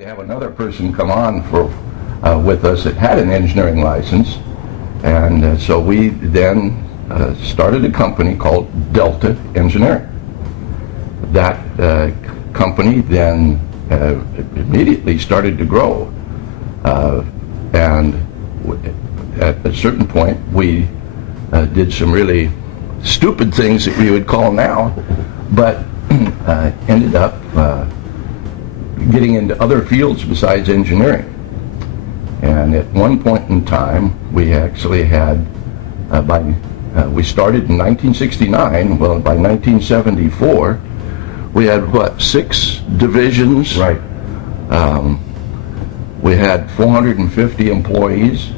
to have another person come on with us that had an engineering license, and so we then started a company called Delta Engineering. That company then immediately started to grow, and at a certain point we did some really stupid things that we would call now, but ended up getting into other fields besides engineering. And at one point in time, we actually had, we started in 1969, well, by 1974, we had, what, 6 divisions? Right. We had 450 employees.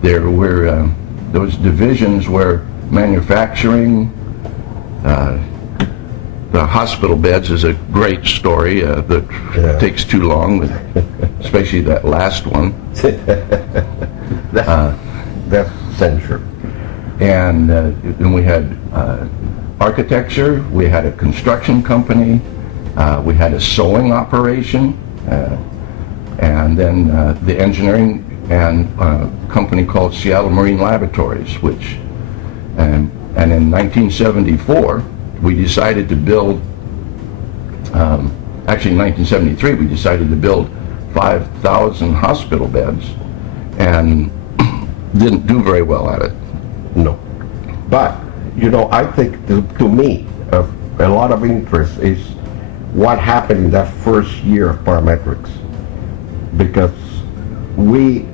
There were, those divisions were manufacturing, the hospital beds is a great story that takes too long, especially that last one. That's censure. And then we had architecture, we had a construction company, we had a sewing operation, and then the engineering and company called Seattle Marine Laboratories, which, and in 1974, we decided to build, actually in 1973, we decided to build 5,000 hospital beds and didn't do very well at it. No. But, you know, I think to me, a lot of interest is what happened in that first year of Parametrix. Because we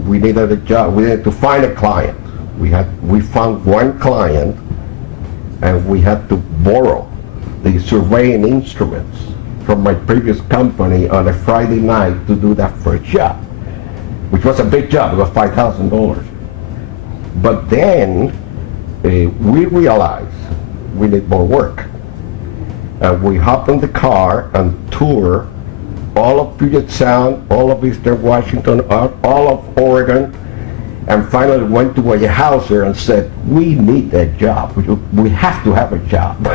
needed a job, we needed to find a client. We found one client, and we had to borrow the surveying instruments from my previous company on a Friday night to do that first job, which was a big job. It was $5,000. But then we realized we need more work. And we hopped in the car and toured all of Puget Sound, all of Eastern Washington, all of Oregon, and finally went to Weyerhaeuser and said, we need a job. We have to have a job.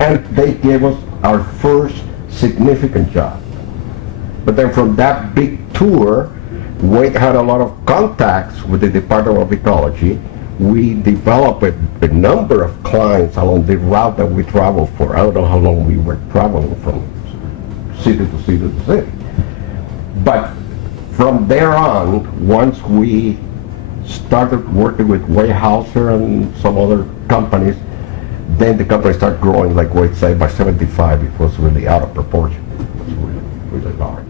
And they gave us our first significant job. But then from that big tour, Waite had a lot of contacts with the Department of Ecology. We developed a number of clients along the route that we traveled for. I don't know how long we were traveling from city to city to city. But from there on, once we started working with Weyerhaeuser and some other companies, then the company started growing, like Waite said, by 75. It was really out of proportion. It was really, really large.